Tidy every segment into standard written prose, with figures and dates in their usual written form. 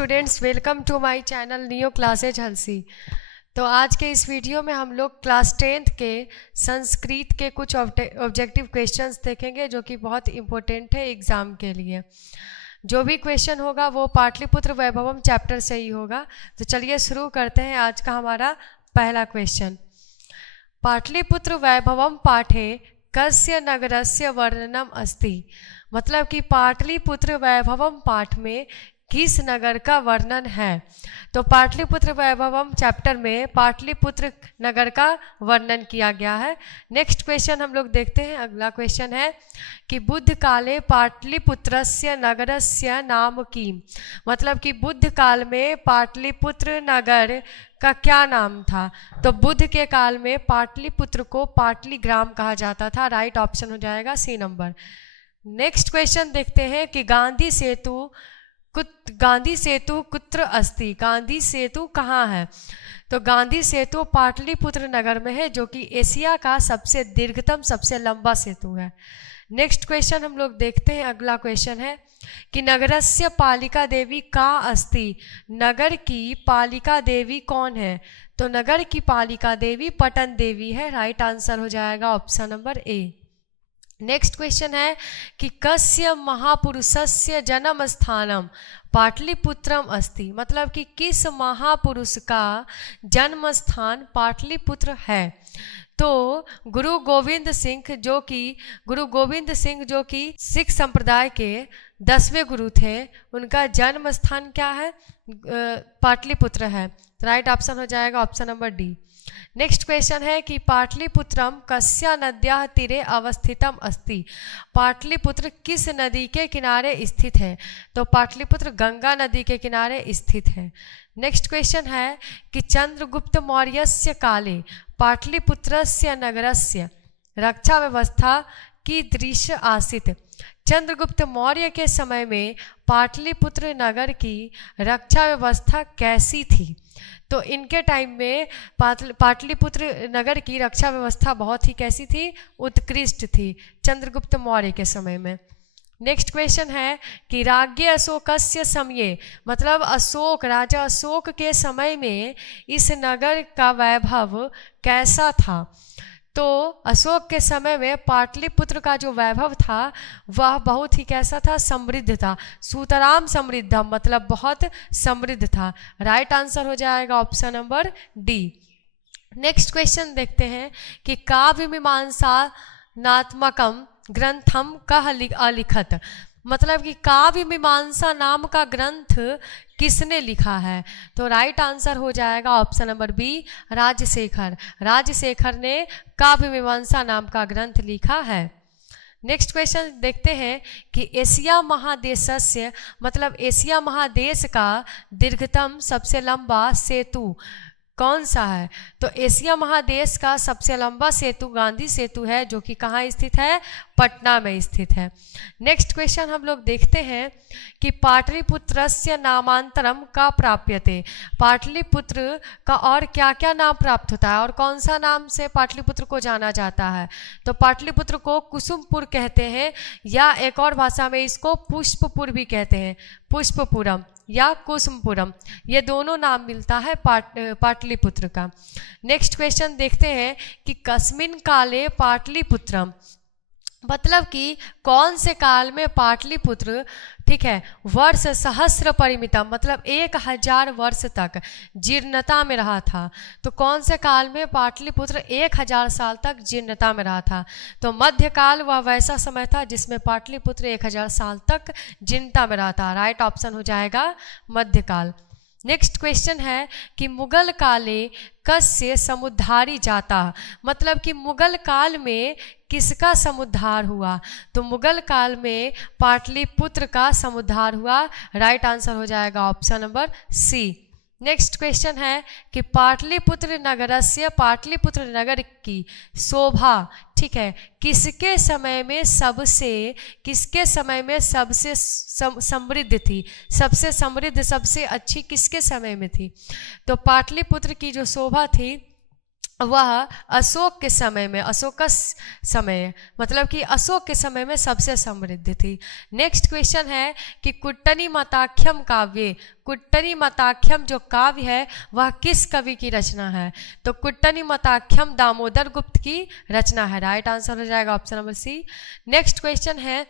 Students, welcome to my channel new classes हंसी। तो आज के इस वीडियो में हम लोग क्लास 10th के संस्कृत के कुछ ऑब्जेक्टिव क्वेश्चंस देखेंगे जो कि बहुत इम्पोर्टेंट है एग्ज़ाम के लिए। जो भी क्वेश्चन होगा वो पाटलिपुत्र वैभवम चैप्टर से ही होगा। तो चलिए शुरू करते हैं आज का हमारा पहला क्वेश्चन। पाटलिपुत्र वैभवम पाठे कस्य नगरस्य वर्णनम अस्ति। मतलब कि पाटलिपुत्र वैभवम पाठ में किस नगर का वर्णन है। तो पाटलिपुत्र वैभवम चैप्टर में पाटलिपुत्र नगर का वर्णन किया गया है। नेक्स्ट क्वेश्चन हम लोग देखते हैं। अगला क्वेश्चन है कि बुद्ध काले पाटलिपुत्रस्य नगरस्य नाम की। मतलब कि बुद्ध काल में पाटलिपुत्र नगर का क्या नाम था। तो बुद्ध के काल में पाटलिपुत्र को पाटलिग्राम कहा जाता था। राइट ऑप्शन हो जाएगा सी नंबर। नेक्स्ट क्वेश्चन देखते हैं कि गांधी सेतु कुत्र अस्ति। गांधी सेतु कहाँ है। तो गांधी सेतु पाटलिपुत्र नगर में है, जो कि एशिया का सबसे दीर्घतम सबसे लंबा सेतु है। नेक्स्ट क्वेश्चन हम लोग देखते हैं। अगला क्वेश्चन है कि नगरस्य पालिका देवी का अस्ति। नगर की पालिका देवी कौन है। तो नगर की पालिका देवी पटन देवी है। राइट आंसर हो जाएगा option number A. Next question है कि कस्य महापुरुषस्य जन्म स्थानम पाटलिपुत्रम अस्ति। मतलब कि किस महापुरुष का जन्म स्थान पाटलिपुत्र है। तो गुरु गोविंद सिंह जो कि सिख संप्रदाय के 10वें गुरु थे, उनका जन्म स्थान क्या है, पाटलिपुत्र है। राइट ऑप्शन हो जाएगा option number D. Next question है कि पाटलिपुत्रम कस्या नद्याः तीरे अवस्थितम अस्ति। पाटलिपुत्र किस नदी के किनारे स्थित है। तो पाटलिपुत्र गंगा नदी के किनारे स्थित है। नेक्स्ट क्वेश्चन है कि चंद्रगुप्त मौर्यस्य काले पाटलिपुत्रस्य नगरस्य रक्षा व्यवस्था कीदृश आसीत्। चंद्रगुप्त मौर्य के समय में पाटलिपुत्र नगर की रक्षा व्यवस्था कैसी थी। तो इनके टाइम में पाटलिपुत्र नगर की रक्षा व्यवस्था बहुत ही कैसी थी, उत्कृष्ट थी, चंद्रगुप्त मौर्य के समय में। नेक्स्ट क्वेश्चन है कि राज्ञ अशोकस्य समये। मतलब राजा अशोक के समय में इस नगर का वैभव कैसा था। तो अशोक के समय में पाटलिपुत्र का जो वैभव था वह बहुत ही कैसा था, समृद्ध था। सुतराम समृद्धम मतलब बहुत समृद्ध था। राइट आंसर हो जाएगा option number D. Next question देखते हैं कि काव्य मीमांसानात्मकम ग्रंथम कह अलिखत। मतलब कि काव्य मीमांसा नाम का ग्रंथ किसने लिखा है। तो राइट आंसर हो जाएगा ऑप्शन नंबर बी, राजशेखर ने काव्य मीमांसा नाम का ग्रंथ लिखा है। नेक्स्ट क्वेश्चन देखते हैं कि एशिया महादेशस्य मतलब एशिया महादेश का दीर्घतम सबसे लंबा सेतु कौन सा है। तो एशिया महादेश का सबसे लंबा सेतु गांधी सेतु है, जो कि कहाँ स्थित है, पटना में स्थित है। नेक्स्ट क्वेश्चन हम लोग देखते हैं कि पाटलिपुत्रस्य नामांतरम का प्राप्यते। पाटलिपुत्र का और क्या क्या नाम प्राप्त होता है और कौन सा नाम से पाटलिपुत्र को जाना जाता है। तो पाटलिपुत्र को कुसुमपुर कहते हैं, या एक और भाषा में इसको पुष्पपुर भी कहते हैं, पुष्पपुरम या कुसुमपुरम, ये दोनों नाम मिलता है पाटलिपुत्र का। नेक्स्ट क्वेश्चन देखते हैं कि कस्मिन काले पाटलिपुत्रम। मतलब कि कौन से काल में पाटलिपुत्र, ठीक है, वर्ष सहस्र परिमितम मतलब 1000 वर्ष तक जीर्णता में रहा था। तो कौन से काल में पाटलिपुत्र 1000 साल तक जीर्णता में रहा था। तो मध्यकाल वह वैसा समय था जिसमें पाटलिपुत्र 1000 साल तक जीर्णता में रहा था। राइट ऑप्शन हो जाएगा मध्यकाल। नेक्स्ट क्वेश्चन है कि मुगल काले कस्य समुद्धारी जाता। मतलब कि मुगल काल में किसका समुद्धार हुआ। तो मुगल काल में पाटलिपुत्र का समुद्धार हुआ। राइट आंसर हो जाएगा option number C. Next question है कि पाटलिपुत्र नगर की शोभा, ठीक है, किसके समय में सबसे समृद्ध थी, सबसे समृद्ध सबसे अच्छी किसके समय में थी। तो पाटलिपुत्र की जो शोभा थी वह अशोक के समय में, अशोकस समय मतलब कि अशोक के समय में सबसे समृद्ध थी। नेक्स्ट क्वेश्चन है कि कुट्टनी मताख्यम काव्य, कुट्टनी मताख्यम जो काव्य है वह किस कवि की रचना है? तो कुट्टनी मताख्यम दामोदर गुप्त की रचना है। राइट आंसर हो जाएगा option number C. Next question है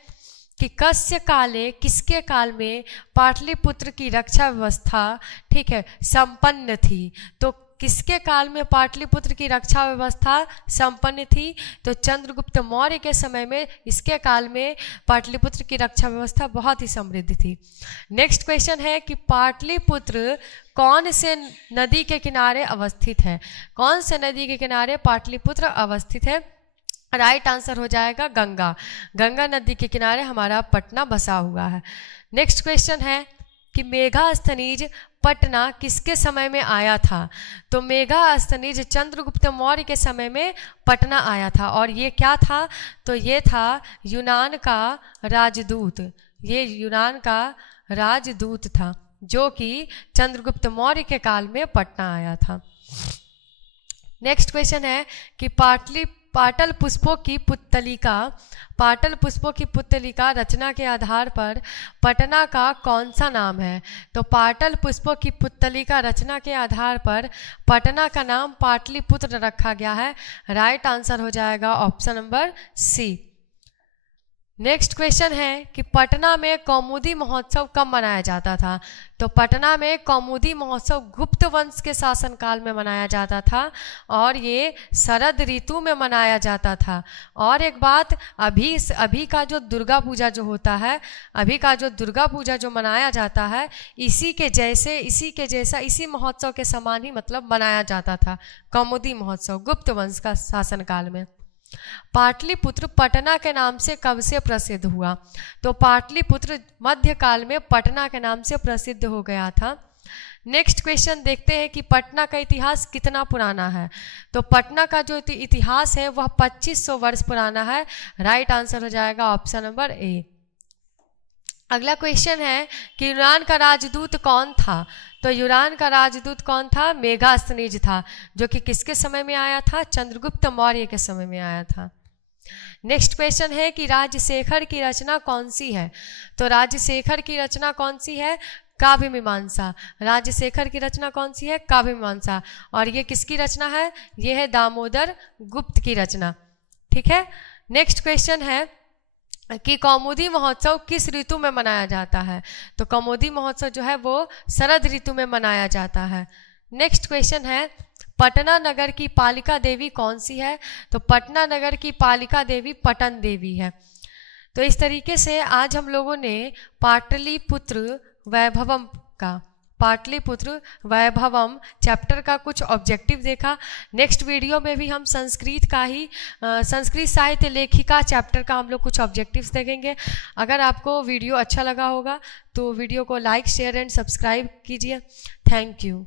कि कस्य काले, किसके काल में पाटलिपुत्र की रक्षा व्यवस्था, ठीक है, संपन्न थी? तो किसके काल में पाटलिपुत्र की रक्षा व्यवस्था संपन्न थी? तो चंद्रगुप्त मौर्य के समय में इसके काल में पाटलिपुत्र की रक्षा व्यवस्था बहुत ही समृद्ध थी। नेक्स्ट क्वेश्चन है कि पाटलिपुत्र कौन से नदी के किनारे अवस्थित है? कौन से नदी के किनारे पाटलिपुत्र अवस्थित है? राइट आंसर हो जाएगा गंगा। गंगा नदी के किनारे हमारा पटना बसा हुआ है। नेक्स्ट क्वेश्चन है कि मेघास्थनीज पटना किसके समय में आया था? तो मेघास्थनीज चंद्रगुप्त मौर्य के समय में पटना आया था। और ये क्या था? तो ये था यूनान का राजदूत, ये यूनान का राजदूत था जो कि चंद्रगुप्त मौर्य के काल में पटना आया था। नेक्स्ट क्वेश्चन है कि पाटल पुष्पों की पुत्तलिका, पाटल पुष्पों की पुत्तलिका रचना के आधार पर पटना का कौन सा नाम है? तो पाटल पुष्पों की पुत्तलिका रचना के आधार पर पटना का नाम पाटलिपुत्र रखा गया है। राइट आंसर हो जाएगा option number C. Next question है कि पटना में कौमुदी महोत्सव कब मनाया जाता था? तो पटना में कौमुदी महोत्सव गुप्त वंश के शासनकाल में मनाया जाता था और ये शरद ऋतु में मनाया जाता था। और एक बात, अभी का जो दुर्गा पूजा जो होता है, अभी का जो दुर्गा पूजा जो मनाया जाता है, इसी के जैसा इसी महोत्सव के समान ही मतलब मनाया जाता था कौमुदी महोत्सव गुप्त वंश का शासनकाल में। पाटलिपुत्र पटना के नाम से कब से प्रसिद्ध हुआ? तो पाटलिपुत्र मध्यकाल में पटना के नाम से प्रसिद्ध हो गया था। नेक्स्ट क्वेश्चन देखते हैं कि पटना का इतिहास कितना पुराना है? तो पटना का जो इतिहास है वह 2500 वर्ष पुराना है। राइट आंसर हो जाएगा ऑप्शन नंबर ए। अगला क्वेश्चन है कि यूनान का राजदूत कौन था? तो यूनान का राजदूत कौन था? मेघास्थनीज था, जो कि किसके समय में आया था? चंद्रगुप्त मौर्य के समय में आया था। नेक्स्ट क्वेश्चन है कि राजशेखर की रचना कौन सी है? तो राजशेखर की रचना कौन सी है? काव्य मीमांसा। राजशेखर की रचना कौन सी है? काव्य मीमांसा। और ये किसकी रचना है? ये है दामोदर गुप्त की रचना। ठीक है। नेक्स्ट क्वेश्चन है कि कौमुदी महोत्सव किस ऋतु में मनाया जाता है? तो कौमुदी महोत्सव जो है वो शरद ऋतु में मनाया जाता है। नेक्स्ट क्वेश्चन है पटना नगर की पालिका देवी कौन सी है? तो पटना नगर की पालिका देवी पटन देवी है। तो इस तरीके से आज हम लोगों ने पाटलिपुत्र वैभवम चैप्टर का कुछ ऑब्जेक्टिव देखा। नेक्स्ट वीडियो में भी हम संस्कृत साहित्य लेखिका चैप्टर का हम लोग कुछ ऑब्जेक्टिव्स देखेंगे। अगर आपको वीडियो अच्छा लगा होगा तो वीडियो को लाइक, शेयर एंड सब्सक्राइब कीजिए। Thank you.